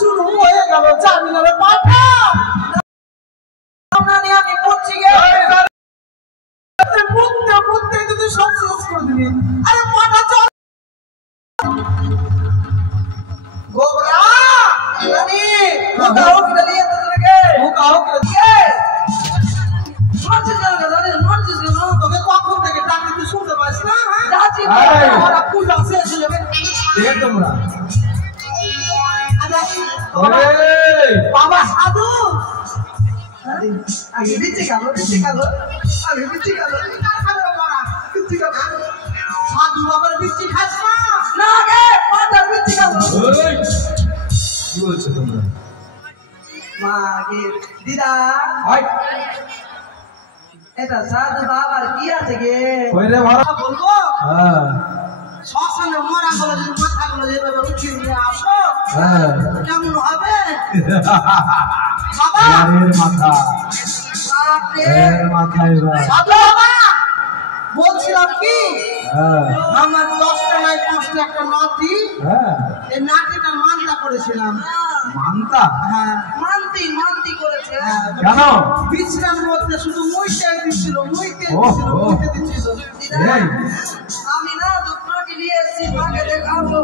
শুরু হয়ে গেল জামিনের পাঠা আমি পড়ছি বুঝতে যদি সব শেষ করে দিবি আরে পাঠা চল গোবরা রানী মুখাও করে দিয়ে তোকে মুখাও করে দিয়ে মারছিস কেন জানি মারছিস কেন তোকে কখন থেকে ডাকি তুই শুনতে পাস না যাচ্ছি আমরা পূজা শেষ হয়ে যাবে দেখ তোমরা বাবা সাধু আগে দিচ্ছি কালো সাধু বাবার বৃষ্টি খাস না গে পাটার বৃষ্টি খাবো কি বলছো তোমরা মা গে দিদা এটা সাধু বাবার কি আছে গে কই রে ভাড়া বলবো হ্যাঁ শ্মশানে মরা গুলো যদি মাথাগুলো যেভাবে উঠিয়ে নিয়ে আসো কেমন হবে বাবা এর মাথা এর মাথায় সাধু বাবা বলছিলাম কি আমার 10টা নাই 5টা একটা নাতি এই নাতিটা মানতা করেছিলাম মানতা হ্যাঁ মানতি করেছে কেন বিশ্রাম মধ্যে শুধু মুইতে দিছিল আমি না দুধটি নিয়ে এসেছি মাকে দেখাবো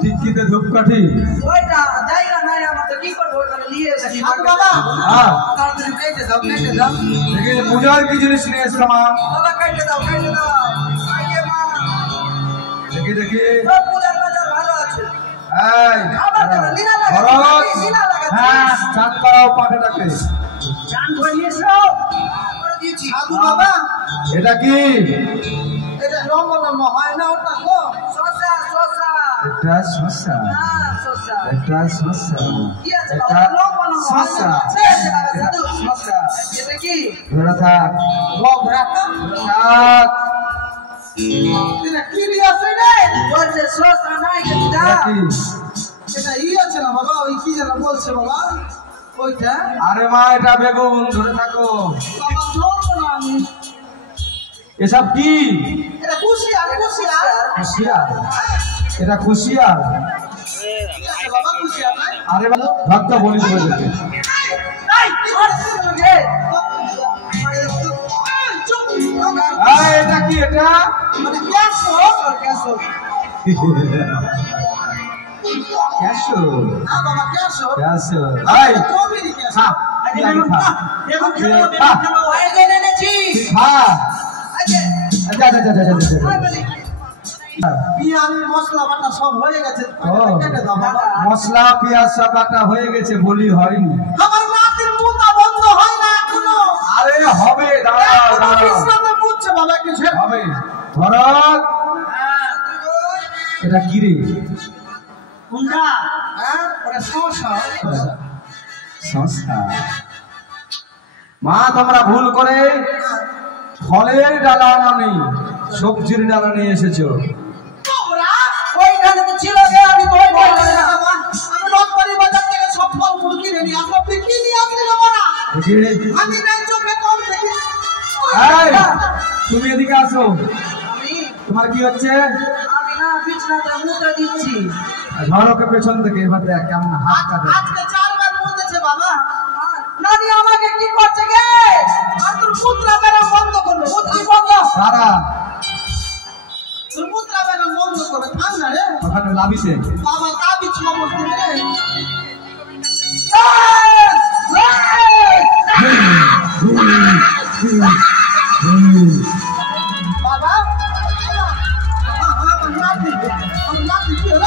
টিকিতে ধূপকাঠি ওইটা জায়গা নাই আমাদের কি করবো ওখানে নিয়ে এসেছি বাবা তাড়াতাড়ি কেটে দাও দেখি পূজার কি জিনিস নিয়ে এসলাম বাবা কেটে দাও আইয়ে মা দেখি সব পূজার বাজার ভালো আছে এই আবার তো লীলা লাগাচ্ছি হ্যাঁ চাঁদ করাও পাঠাটাকে চাঁদ করে নিয়েছো করে দিয়েছি সাধু বাবা এটা কি এটা লম্বা হয় না ওটা গো শসা এটা শসা এটা শসা কি আছে বাবা লম্বা শসা আছে সাধু শসা এটা কি ধরে থাক লম্বা সাত এটা কি আছে রে বলছে শসা নাই এটা কি এটা আছে না বাবা ওই কি যেন বলছে বাবা ওইটা আরে মা এটা বেগুন ধরে থাকো বাবা ধরবো না আমি এসব কি এটা কুশিয়ার এটা খুশিয়ার বাবা কুশিয়ার নাই আরে ভক্ত বলি দেবে যেতে এটা কি এটা মানে ক্যাশো ক্যাশো হ্যাঁ বাবা ক্যাশো ক্যাশো এই কবিরি ক্যাশো এখন খেলো আয়োজন এনেছি হ্যাঁ আচ্ছা পিয়াজ মশলা বাটা সব হয়ে গেছে কেটে দাও বাবা মশলা পেঁয়াজ সব বাটা হয়ে গেছে বলি হয়নি আমার নাতির মুতা বন্ধ হয় না এখনো আরে হবে দাঁড়াও ইসলামে বুঝছে বাবা কিছু হবে ভরত এটা কি রে কোনটা হ্যাঁ ওটা সমস্যা সংস্থা মা তোমরা ভুল করে ফলের ডালা আনি সবজির ডালা নিয়ে এসেছো ওইখানে তো ছিল আমি তো আমি রথবাড়ি বাজার থেকে সব ফল ফুল কিনে নিয়ে আসলাম তুই কি নিয়ে আসলি বাবা আমি নাই চোখে কম দেখি তুমি এদিকে আসো আমি তোমার কি হচ্ছে আমি না বিছানাটা মুতে দিচ্ছি ধরোকে পেছন থেকে এবার দেখ কেমন হাত কাটে আজকে 4 বার মুতেছে বাবা নানি আমাকে কি করছে গে আর তোর পুত্রা বেরা বন্ধ করবে পুত্রি বন্ধ সারা তোর পুত্রা বেরা বন্ধ করবে থাম না রে ওখানে লাভিছে বাবা তাবিজ খবর দিবে রে বাবা কি হলো?